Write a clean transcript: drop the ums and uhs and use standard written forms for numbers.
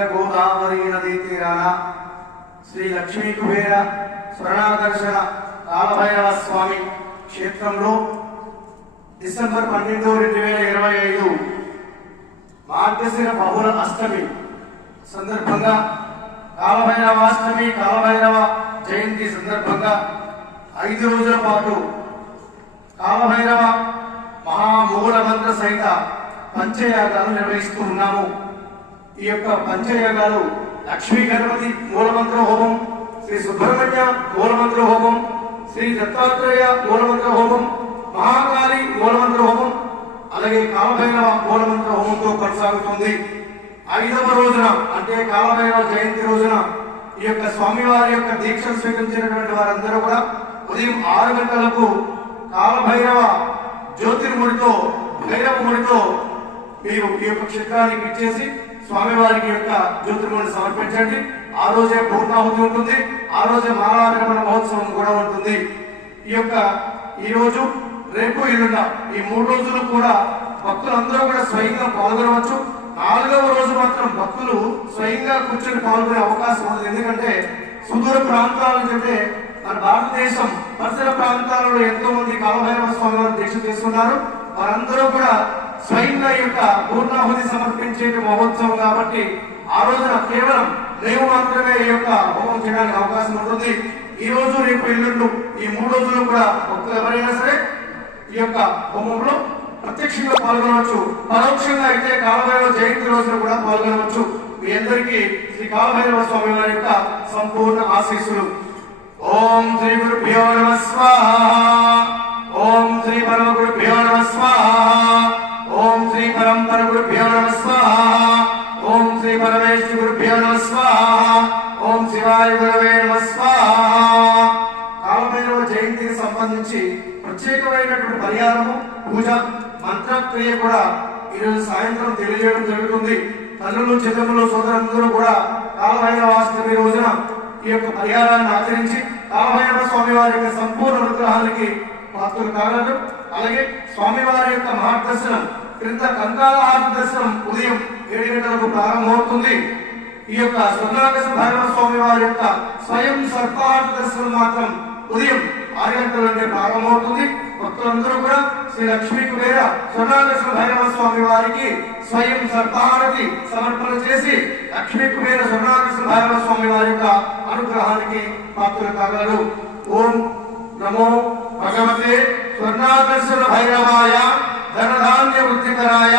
అఖండ గోదావరి నదీ తీరాన శ్రీ లక్ష్మీ కుబేర స్వర్ణాకర్షణ కాలభైరవ స్వామి క్షేత్రంలో డిసెంబర్ 12, 2025 మార్గశిర బహుళ అష్టమి సందర్భంగా కాలభైరవాష్టమి కాలభైరవ జయంతి సందర్భంగా 5 రోజుల పాటు కాలభైరవ మహామూల మంత్ర సహిత పంచయాగాలు నిర్వహిస్తూ ఉన్నాము. ఈ యొక్క పంచయాగాలు లక్ష్మీ గణపతి మూలమంత్ర హోమం, శ్రీ సుబ్రహ్మణ్య మూలమంత్ర హోమం, శ్రీ దత్తాత్రేయ మూలమంత్ర హోమం, మహాకాళి మూలమంత్ర హోమం, అలాగే కాలభైరవ మూలమంత్ర హోమంతో కొనసాగుతుంది. 5వ రోజున అంటే కాలభైరవ జయంతి రోజున ఈ యొక్క స్వామివారి యొక్క దీక్షను స్వీకరించినటువంటి వారందరూ కూడా ఉదయం 6 గంటలకు కాలభైరవ జ్యోతిర్ముడితో భైరవ ముడితో మీరు ఈ యొక్క క్షేత్రానికి ఇచ్చేసి స్వామివారికి యొక్క జ్యోతిర్ముడిని సమర్పించండి. ఆ రోజే పూర్ణాహుతి ఉంటుంది, ఆ రోజే మాలావిరమణ మహోత్సవం కూడా ఉంటుంది. ఈ రోజు రేపు ఎల్లుండ ఈ 3 రోజులు కూడా భక్తులందరూ కూడా స్వయంగా పాల్గొనవచ్చు. 4వ రోజు మాత్రం భక్తులు స్వయంగా కూర్చొని పాల్గొనే అవకాశం ఉంది. ఎందుకంటే సుదూర ప్రాంతాల కంటే మన భారతదేశం పరిసర ప్రాంతాలలో ఎంతో మంది కాలభైరవ స్వామి వారు దీక్ష చేస్తున్నారు. వారందరూ కూడా స్వయంగా ఈ యొక్క పూర్ణాహుతి సమర్పించే మహోత్సవం కాబట్టి ఆ రోజున కేవలం మేము మాత్రమే ఈ యొక్క హోమం చేయడానికి అవకాశం ఉంటుంది. ఈ రోజు రేపు ఎల్లుండు ఈ 3 రోజులు కూడా భక్తులు ఎవరైనా సరే ఈ యొక్క హోమంలో ప్రత్యక్షంగా పాల్గొనవచ్చు, పరోక్షంగా అయితే కాలభైరవ జయంతి రోజున కూడా పాల్గొనవచ్చు. మీ అందరికీ శ్రీ కాలభైరవ స్వామి వారి యొక్క సంపూర్ణ ఆశీస్సులు. ఓం శ్రీ గురుభ్యో నమః స్వాహా. ఓం శ్రీ పరమ గురుభ్యో నమః స్వాహా. ఓం శ్రీ పరంపర గురుభ్యో నమః స్వాహా. ఓం శ్రీ పరమేశ్వర గురుభ్యో నమః స్వాహా. ఓం శివాయ గురవే నమః స్వాహా. కాలభైరవ జయంతికి సంబంధించి ప్రత్యేకమైనటువంటి పరిహారము, పూజ, మంత్రక్రియ కూడా ఈరోజు సాయంత్రం తెలియజేయడం జరుగుతుంది. తల్లులు, చెల్లెములు, సోదరులందరూ కూడా కాలభైరవాష్టమి రోజున ఈ యొక్క పరిహారాన్ని ఆచరించి కాలభైరవ స్వామి వారి యొక్క సంపూర్ణ అనుగ్రహానికి పాత్రలు కాగలరు. అలాగే స్వామివారి యొక్క మహాదర్శనం క్రింద కంకాలహారతి దర్శనం ఉదయం 7 గంటలకు ప్రారంభమవుతుంది. ఈ యొక్క స్వర్ణాకర్ష భైరవ స్వామి వారి యొక్క స్వయం సర్పారతి దర్శనం మాత్రం ఉదయం 6 గంటల నుండి ప్రారంభమవుతుంది. భక్తులందరూ కూడా శ్రీ లక్ష్మీ కుబేర స్వర్ణాకర్ష భైరవ స్వామి వారికి స్వయం సర్పారతి సమర్పణ చేసి లక్ష్మీ కుబేర స్వర్ణాకర్ష భైరవ స్వామి వారి యొక్క అనుగ్రహానికి పాత్రలు కాగలరు. ఓం నమో భగవతే స్వర్ణాకర్షణ భైరవాయ ధనధాన్య వృద్ధికరాయ